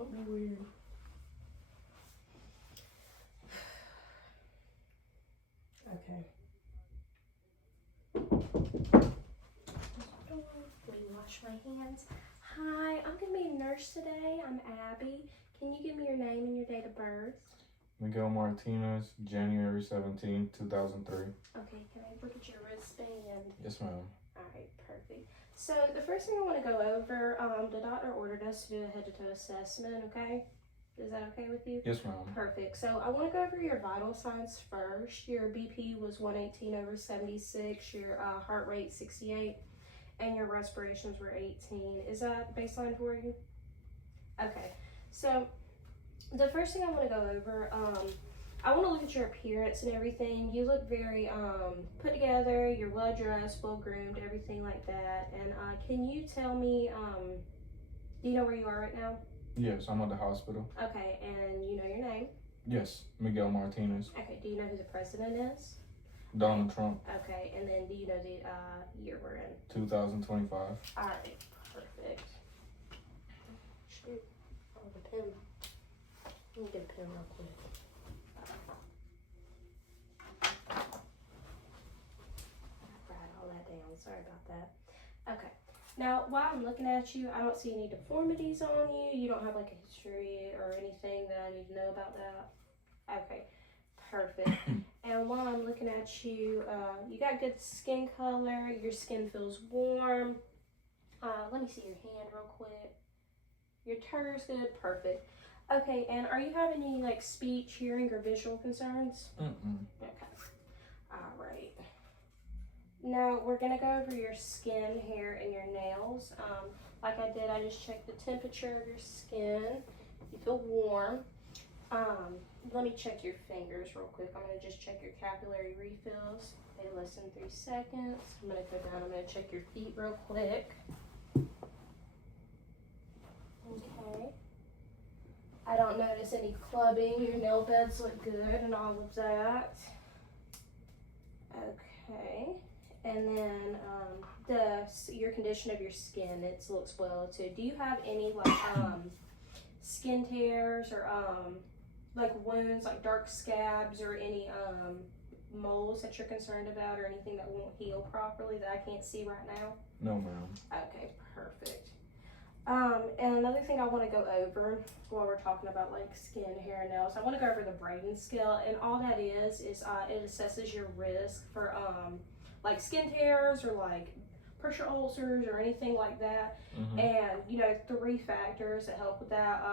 Don't be weird. Okay. Let me wash my hands. Hi, I'm gonna be a nurse today. I'm Abby. Can you give me your name and your date of birth? Miguel Martinez, January 17, 2003. Okay, can I look at your wristband? Yes, ma'am. Alright, perfect. So the first thing I want to go over, the doctor ordered us to do a head-to-toe assessment, okay? Is that okay with you? Yes, ma'am. Perfect. So I want to go over your vital signs first. Your BP was 118/76, your heart rate 68, and your respirations were 18. Is that baseline for you? Okay. So the first thing I want to go over, I want to look at your appearance and everything. You look very put together. You're well dressed, well groomed, everything like that. And can you tell me, do you know where you are right now? Yes, I'm at the hospital. Okay, and you know your name? Yes, Miguel Martinez. Okay, do you know who the president is? Donald Trump. Okay, and then do you know the year we're in? 2025. All right, perfect. Shoot, oh, the pen. Let me get a pen real quick. Write all that down, sorry about that. Okay, now while I'm looking at you, I don't see any deformities on you. You don't have like a history or anything that I need to know about that? Okay, perfect. And while I'm looking at you, you got good skin color. Your skin feels warm. Let me see your hand real quick. Your tur's good. Perfect. Okay, and are you having any like speech, hearing, or visual concerns? Okay. All right. Now we're gonna go over your skin, hair, and your nails. Like I did, I just checked the temperature of your skin. You feel warm. Let me check your fingers real quick. I'm gonna just check your capillary refills. They less than 3 seconds. I'm gonna go down. I'm gonna check your feet real quick. Okay. I don't notice any clubbing. Your nail beds look good and all of that. Okay. And then your condition of your skin, it looks well too. Do you have any like skin tears or like wounds, like dark scabs, or any moles that you're concerned about, or anything that won't heal properly that I can't see right now? No, ma'am. Okay, perfect. And another thing I want to go over while we're talking about like skin, hair, and nails, I want to go over the Braden scale, and all that is it assesses your risk for like skin tears or like pressure ulcers or anything like that. And you know, 3 factors that help with that: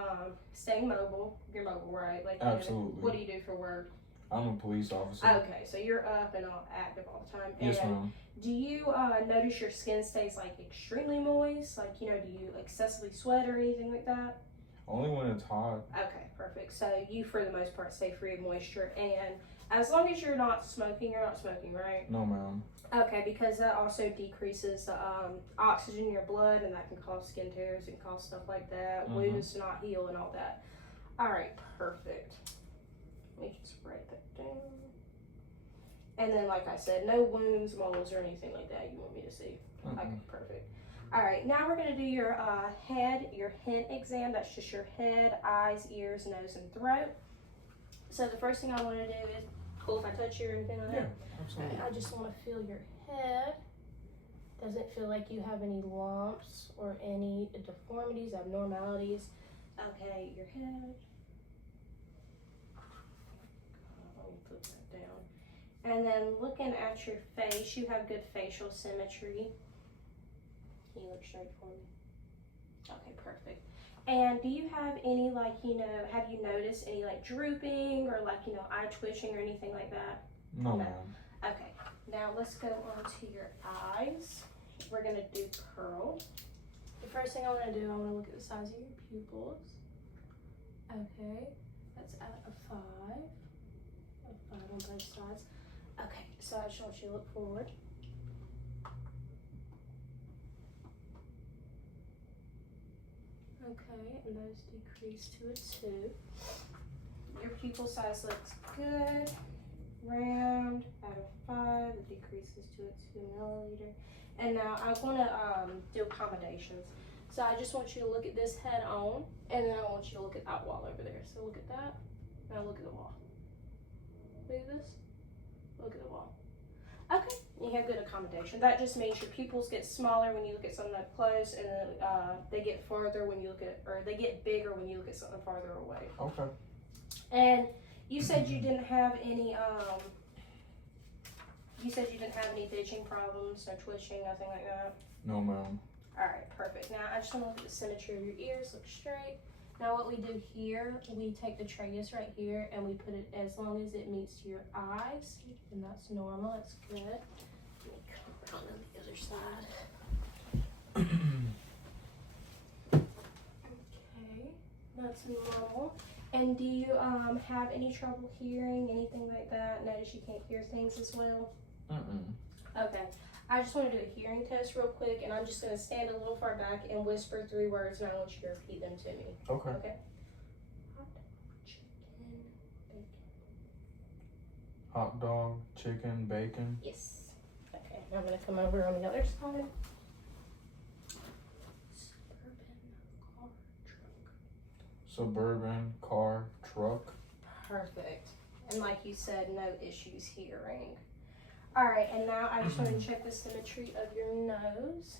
staying mobile. You're mobile, right? Like, absolutely. What do you do for work? I'm a police officer. Okay, so you're up and all active all the time. Yes, ma'am. Do you notice your skin stays like extremely moist? Like, you know, do you excessively sweat or anything like that? Only when it's hot. Okay, perfect. So you, for the most part, stay free of moisture, and as long as you're not smoking, right? No, ma'am. Okay, because that also decreases the oxygen in your blood, and that can cause skin tears and cause stuff like that, wounds to not heal and all that. All right, perfect. Let me just write that down. And then, like I said, no wounds, moles, or anything like that you want me to see. Okay, perfect. All right, now we're going to do your head, your hint exam. That's just your head, eyes, ears, nose, and throat. So the first thing I want to do is, cool if I touch you or anything like that? Yeah, absolutely. I just want to feel your head. Doesn't feel like you have any lumps or any deformities, abnormalities. Okay, your head. Let me put that down. And then looking at your face, you have good facial symmetry. Can you look straight for me? Okay, perfect. And do you have any, like, you know, have you noticed any like drooping or like, you know, eye twitching or anything like that? No, ma'am. Okay, now let's go on to your eyes. We're gonna do curl. The first thing I wanna do, I wanna look at the size of your pupils. Okay, that's at a 5. A 5 on both sides. Okay, so I just want you to look forward. Okay, and those decrease to a 2. Your pupil size looks good. Round out of 5, it decreases to a 2 milliliter. And now I want to do accommodations. So I just want you to look at this head on, and then I want you to look at that wall over there. So look at that. Now look at the wall. Look at this. Look at the wall. Okay, you have good accommodation. That just means your pupils get smaller when you look at something up close, and then they get farther when you look at, or they get bigger when you look at something farther away. Okay. And you said you didn't have any, bitching problems, no twitching, nothing like that? No, ma'am. Alright, perfect. Now I just want to look at the symmetry of your ears, look straight. Now what we do here, we take the tragus right here and we put it as long as it meets your eyes, and that's normal, that's good. Let me come around on the other side. Okay, that's normal. And do you have any trouble hearing, anything like that? Notice you can't hear things as well? Okay. I just want to do a hearing test real quick, and I'm just going to stand a little far back and whisper 3 words, and I want you to repeat them to me. Okay. Okay. Hot dog, chicken, bacon. Hot dog, chicken, bacon. Yes. Okay, now I'm going to come over on the other side. Suburban car, truck. Perfect. And like you said, no issues hearing. Alright, and now I just want to check the symmetry of your nose.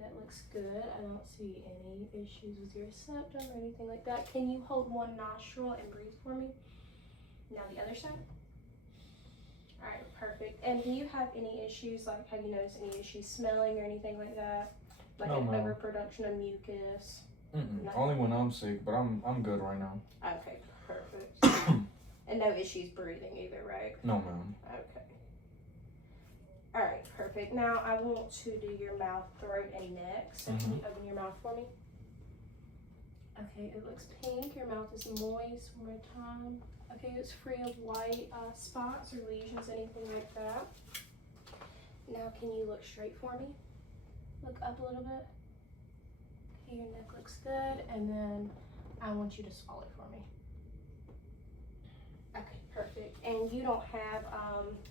That looks good. I don't see any issues with your septum or anything like that. Can you hold one nostril and breathe for me? Now the other side. Alright, perfect. And do you have any issues, like have you noticed any issues smelling or anything like that? Like No, an ma'am. overproduction of mucus? No. Only when I'm sick, but I'm good right now. Okay, perfect. And no issues breathing either, right? No, ma'am. Okay. Alright, perfect. Now I want to do your mouth, throat, and neck. So can you open your mouth for me? Okay, it looks pink. Your mouth is moist. One more time. Okay, it's free of white spots or lesions, anything like that. Now can you look straight for me? Look up a little bit. Okay, your neck looks good. And then I want you to swallow for me. Okay, perfect. And you don't have,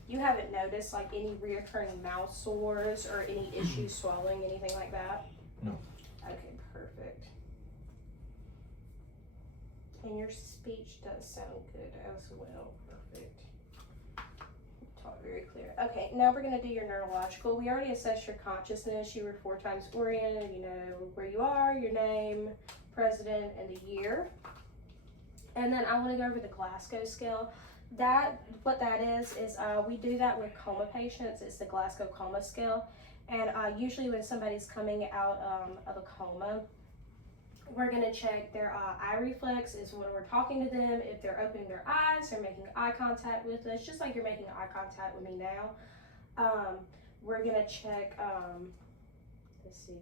you haven't noticed like any reoccurring mouth sores or any issues swallowing, anything like that? No. Okay, perfect. And your speech does sound good as well. Perfect. Talk very clear. Okay, now we're going to do your neurological. We already assessed your consciousness. You were 4 times oriented. You know where you are, your name, president, and the year. And then I want to go over the Glasgow scale. What that is we do that with coma patients. It's the Glasgow coma scale. And usually when somebody's coming out of a coma, we're going to check their eye reflex is when we're talking to them. If they're opening their eyes, they're making eye contact with us, just like you're making eye contact with me now. We're going to check, let's see,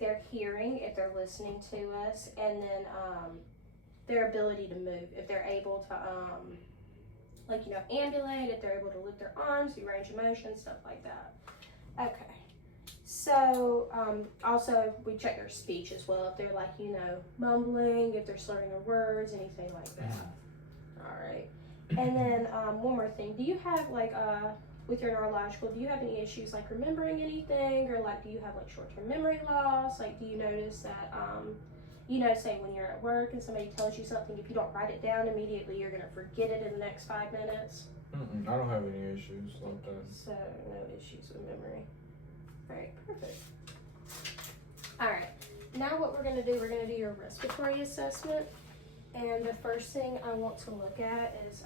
their hearing, if they're listening to us, and then their ability to move, if they're able to, ambulate, if they're able to lift their arms, do range of motion, stuff like that. Okay. So, also, we check their speech as well, if they're mumbling, if they're slurring their words, anything like that. Alright. And then, one more thing. Do you have, with your neurological, do you have any issues, remembering anything, or, do you have, short-term memory loss? Do you notice that, say when you're at work and somebody tells you something, if you don't write it down immediately, you're going to forget it in the next 5 minutes? I don't have any issues like that. So, no issues with memory. Alright, perfect. Alright, now what we're going to do, we're going to do your respiratory assessment. And the first thing I want to look at is,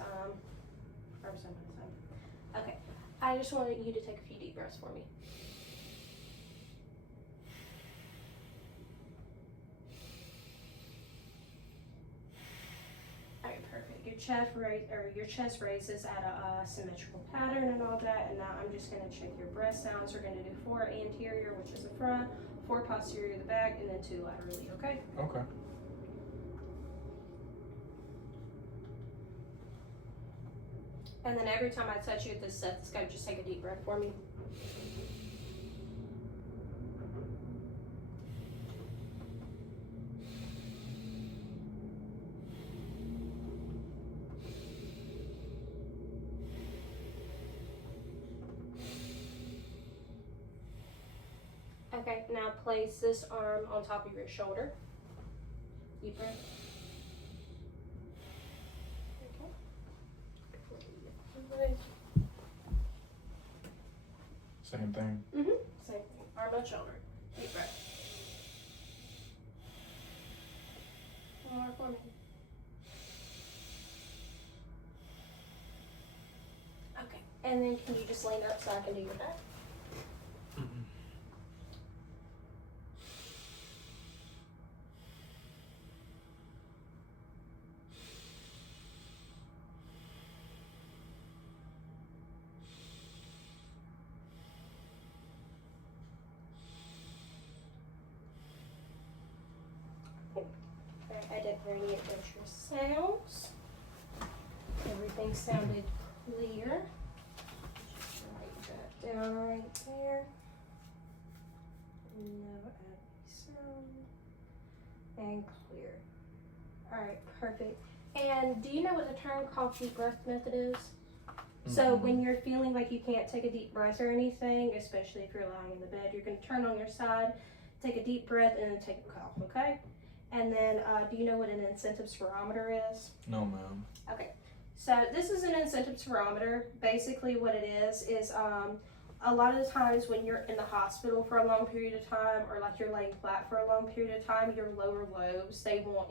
okay, I just want you to take a few deep breaths for me. Alright, perfect. Your chest raises at a symmetrical pattern and all that, and now I'm just going to check your breath sounds. We're going to do 4 anterior, which is the front, 4 posterior, the back, and then 2 laterally, okay? Okay. And then every time I touch you with this stethoscope, just take a deep breath for me. Okay, Okay, now place this arm on top of your shoulder. Deep breath. Okay. Same thing. Same thing. Arm on shoulder. Deep breath. One more for me. Okay, and then can you just lean up so I can do your back? I didn't hear any extra sounds. Everything sounded clear. Just write that down right there. No sound. And clear. Alright, perfect. And do you know what the term called deep breath method is? So when you're feeling like you can't take a deep breath or anything, especially if you're lying in the bed, you're going to turn on your side, take a deep breath, and then take a cough, okay? And then, do you know what an incentive spirometer is? No, ma'am. Okay, so this is an incentive spirometer. Basically what it is a lot of the times when you're in the hospital for a long period of time, or like you're laying flat for a long period of time, your lower lobes, they won't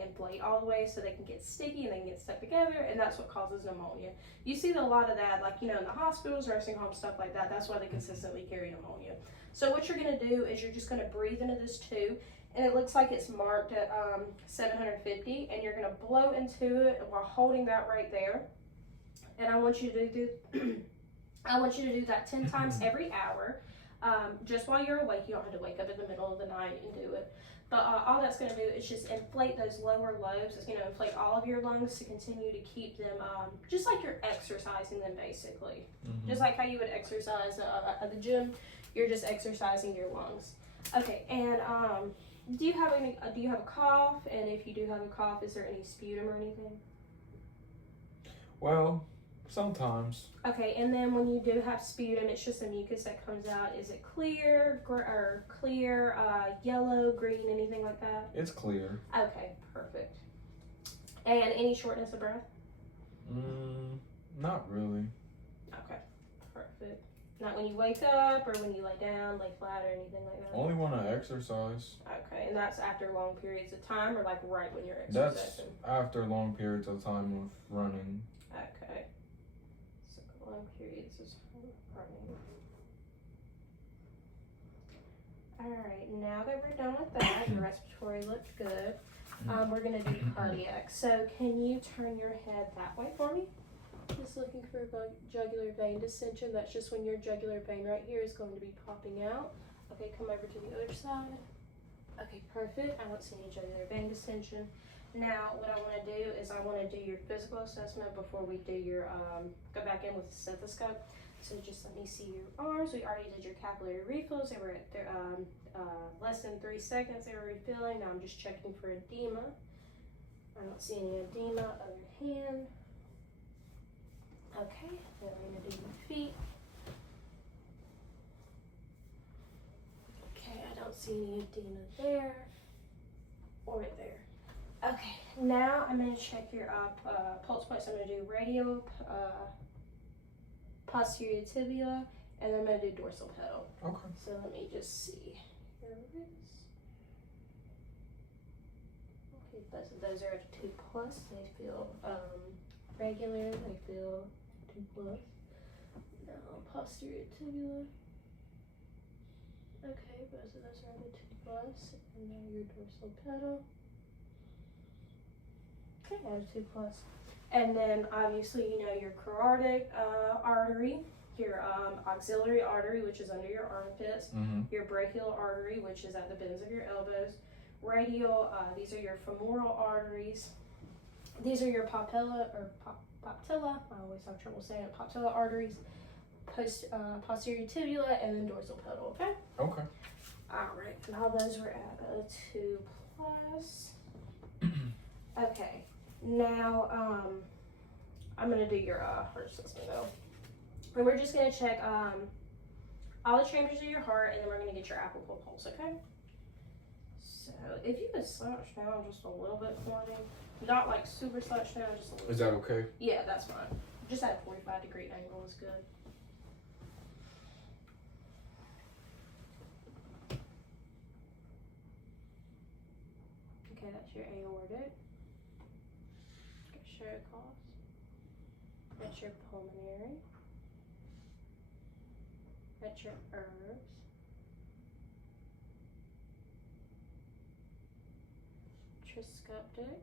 inflate all the way, so they can get sticky and they can get stuck together, and that's what causes pneumonia. You see a lot of that, like, you know, in the hospitals, nursing homes, stuff like that. That's why they consistently carry pneumonia. So what you're going to do is you're just going to breathe into this tube, and it looks like it's marked at 750, and you're going to blow into it while holding that right there. And I want you to do that 10 times every hour, just while you're awake. You don't have to wake up in the middle of the night and do it. But all that's going to do is just inflate those lower lobes. It's going to inflate all of your lungs to continue to keep them, just like you're exercising them, basically. Just like how you would exercise at the gym, you're just exercising your lungs. Okay, and do you have a cough? And if you do have a cough, is there any sputum or anything? Well, sometimes. Okay, and then when you do have sputum, it's just a mucus that comes out. Is it clear, yellow, green, anything like that? It's clear. Okay, perfect. And any shortness of breath? Not really. Okay, perfect. Not when you wake up or when you lay down, lay flat, or anything like that? Only when I exercise. Okay, and that's after long periods of time, or like right when you're exercising? That's after long periods of time of running. Okay. So long periods of running. Alright, now that we're done with that, your respiratory looked good. We're going to do cardiac. So can you turn your head that way for me? Just looking for a jugular vein distension. That's just when your jugular vein right here is going to be popping out. Okay, come over to the other side. Okay, perfect. I don't see any jugular vein distension. Now, what I want to do is I want to do your physical assessment before we do your, go back in with the stethoscope. So just let me see your arms. We already did your capillary refills. They were at less than 3 seconds. They were refilling. Now I'm just checking for edema. I don't see any edema. Other hand. Okay, then we're going to do your feet. Okay, I don't see any edema there or there. Okay, now I'm going to check your pulse points. I'm going to do radial, posterior tibia, and then I'm going to do dorsal pedal. Okay. So let me just see. Here it is. Okay, both of those are at 2+. They feel regular. They feel 2+. Now posterior tibia. Okay, both of those are at 2+. And now your dorsal pedal. Okay, at 2+. And then obviously, you know, your carotid artery, your auxiliary artery, which is under your armpits, your brachial artery, which is at the bends of your elbows, radial, these are your femoral arteries, these are your patella, I always have trouble saying it, patella arteries, posterior tibia, and then dorsal pedal, okay? Okay. Alright, and all those were at a 2+. Okay. Now, I'm going to do your heart assessment though. And we're just going to check all the chambers of your heart, and then we're gonna get your applicable pulse, okay? So if you could slouch down just a little bit for me, not like super slouch down, just a little. Is that okay? Yeah, that's fine. Just at a 45-degree angle is good. Okay, that's your aortic. That's your cause. That's your pulmonary. That's your herbs. Tricuspid.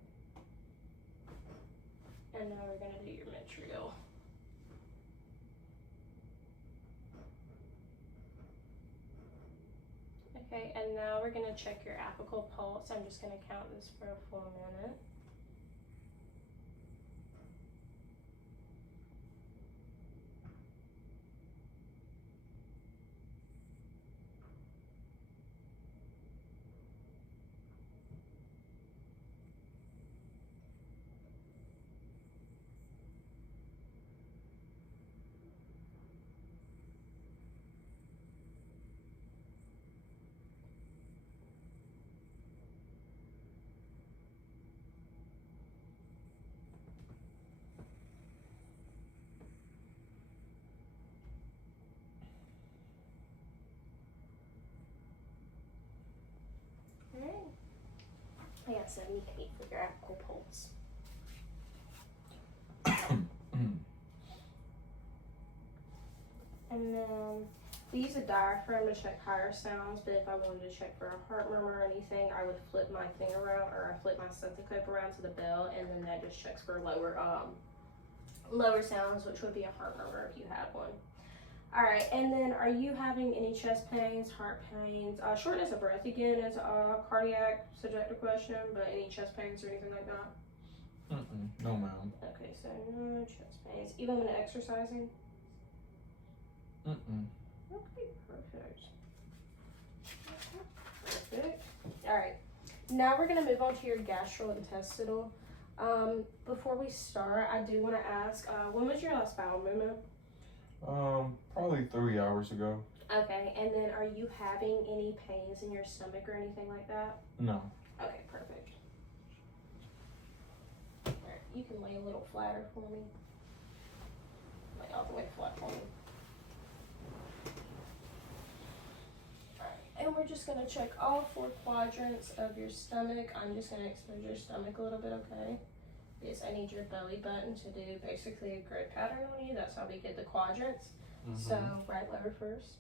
And now we're going to do your mitral. Okay, and now we're going to check your apical pulse. I'm just going to count this for a full minute. Alright. I got 78 for your apical pulse. And then we use a diaphragm to check higher sounds, but if I wanted to check for a heart murmur or anything, I would flip my thing around, or I flip my stethoscope around to the bell, and then that just checks for lower sounds, which would be a heart murmur if you had one. All right, and then are you having any chest pains, heart pains, shortness of breath again is a cardiac subjective question, but any chest pains or anything like that? No, ma'am. Okay, so no chest pains, even when exercising? Okay, perfect. Perfect. All right, now we're gonna move on to your gastrointestinal. Before we start, I do want to ask, when was your last bowel movement? Probably 3 hours ago. Okay, and then are you having any pains in your stomach or anything like that? No. Okay, perfect. Alright, you can lay a little flatter for me. Lay all the way flat for me. Alright, and we're just gonna check all 4 quadrants of your stomach. I'm just gonna expose your stomach a little bit, okay? Yes, I need your belly button to do basically a grid pattern on you. That's how we get the quadrants. So right lower first.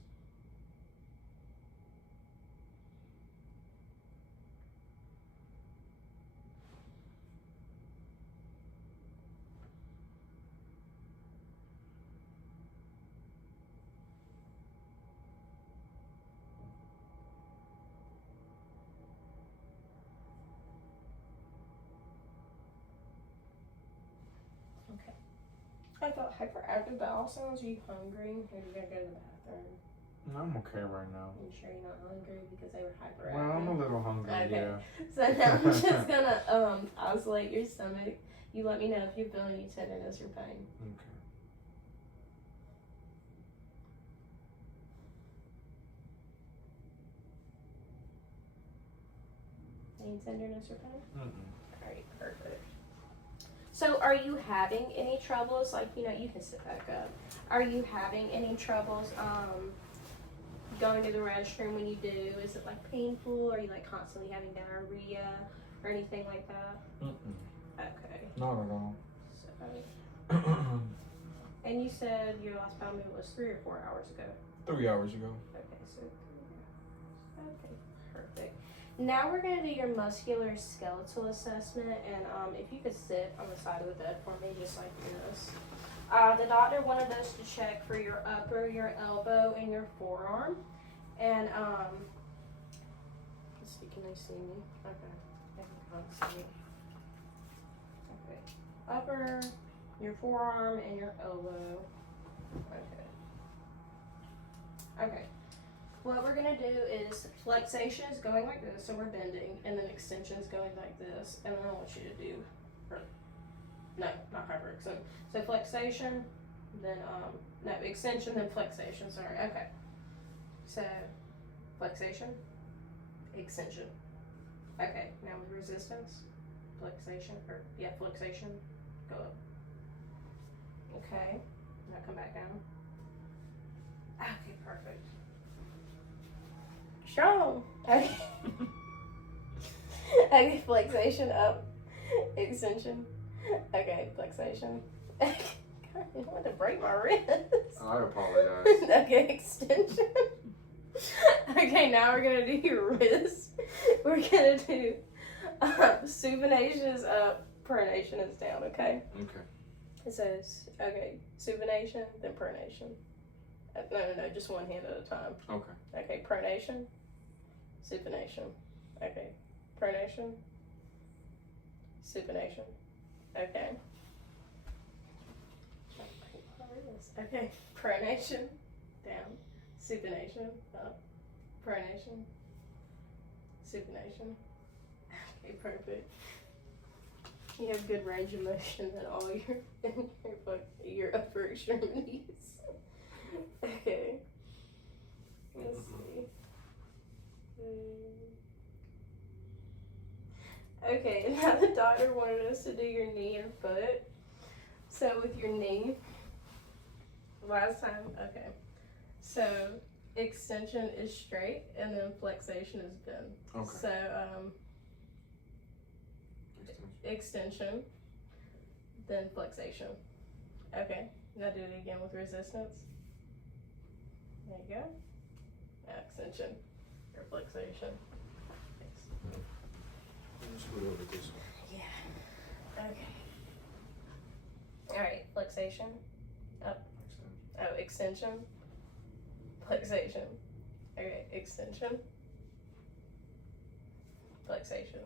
Okay. I thought hyperactive bowel sounds. Are you hungry? Or are you gonna go to the bathroom? I'm okay right now. Are you sure you're not hungry because they were hyperactive? Well, I'm a little hungry, okay. yeah. So now I'm just gonna isolate your stomach. You let me know if you're feeling any tenderness or pain. Okay. Any tenderness or pain? Mm-mm. Alright, perfect. So are you having any troubles, like, you can sit back up. Are you having any troubles going to the restroom when you do? Is it like painful? Are you like constantly having diarrhea or anything like that? Okay. Not at all. So, and you said your last bowel movement was 3 or 4 hours ago? 3 hours ago. Okay, so 3 hours. Okay, perfect. Now we're going to do your musculoskeletal assessment, and if you could sit on the side of the bed for me, just like this. The doctor wanted us to check for your upper, your elbow, and your forearm. And, let's see, can they see me? Okay, they can't see me. Okay, upper, your forearm, and your elbow. Okay. Okay. What we're gonna do is flexation is going like this, so we're bending, and then extension is going like this, and then I want you to do, no, not hyperextension. So flexation, then no, extension, then flexation. Sorry. Okay. So, flexation, extension. Okay, now with resistance, flexation, flexation, go up. Okay, now come back down. Okay, perfect. Strong. Okay. Okay, flexation up, extension. Okay, flexation. God, I want to break my wrist. I apologize. Okay, extension. Okay, now we're gonna do your wrist. We're gonna do supination is up, pronation is down. Okay. Okay. It says supination, then pronation. No, just one hand at a time. Okay. Okay, pronation, supination. Okay, pronation, supination. Okay. Okay, pronation, down, supination, up, pronation, supination. Okay, perfect. You have good range of motion in all your upper extremities. Okay. Let's see. Okay, now the doctor wanted us to do your knee and foot. So with your knee, last time, okay. So extension is straight and then flexation is bent. Okay. So extension, then flexation. Okay, now do it again with resistance. There you go. Now extension or flexation. Let's put it over this way. Yeah. Okay. Alright, flexation. Up. Oh, extension. Flexation. Okay, extension. Flexation.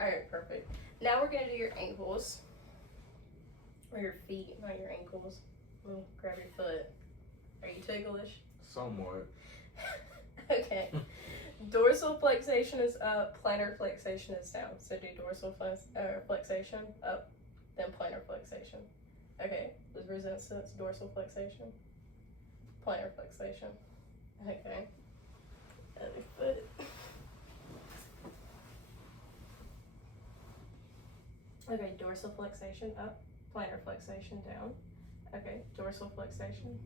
Alright, perfect. Now we're gonna do your ankles. Or your feet, not your ankles. Grab your foot. Are you ticklish? Somewhat. Okay. Dorsal flexation is up, plantar flexation is down. So do dorsal flexation up, then plantar flexation. Okay, with resistance, dorsal flexation, plantar flexation. Okay. Other foot. Okay, dorsal flexation up, plantar flexation down. Okay, dorsal flexation,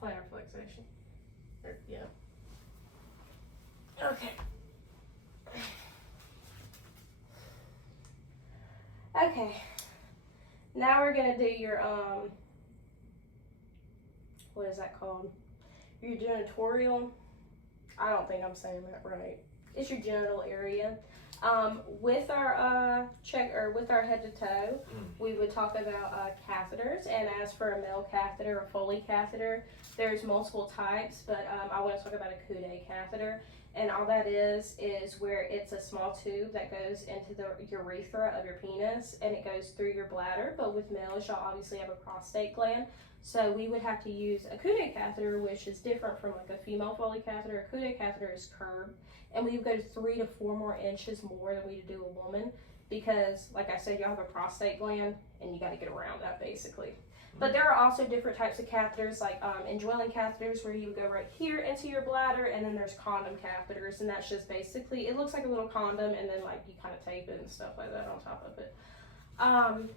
plantar flexation. Yeah. Okay. Okay. Now we're gonna do your what is that called? Your genitourinary. I don't think I'm saying that right. It's your genital area. With our with our head to toe, we would talk about catheters. And as for a male catheter or Foley catheter, there's multiple types, but I want to talk about a Coude catheter. And all that is where it's a small tube that goes into the urethra of your penis and it goes through your bladder. But with males, y'all obviously have a prostate gland. So we would have to use a Coude catheter, which is different from like a female Foley catheter. A Coude catheter is curved, and we would go 3 to 4 more inches more than we do a woman because, like I said, y'all have a prostate gland and you got to get around that basically. But there are also different types of catheters, like indwelling catheters, where you would go right here into your bladder, and then there's condom catheters, and that's just basically, it looks like a little condom, and then like you kind of tape it and stuff like that on top of it.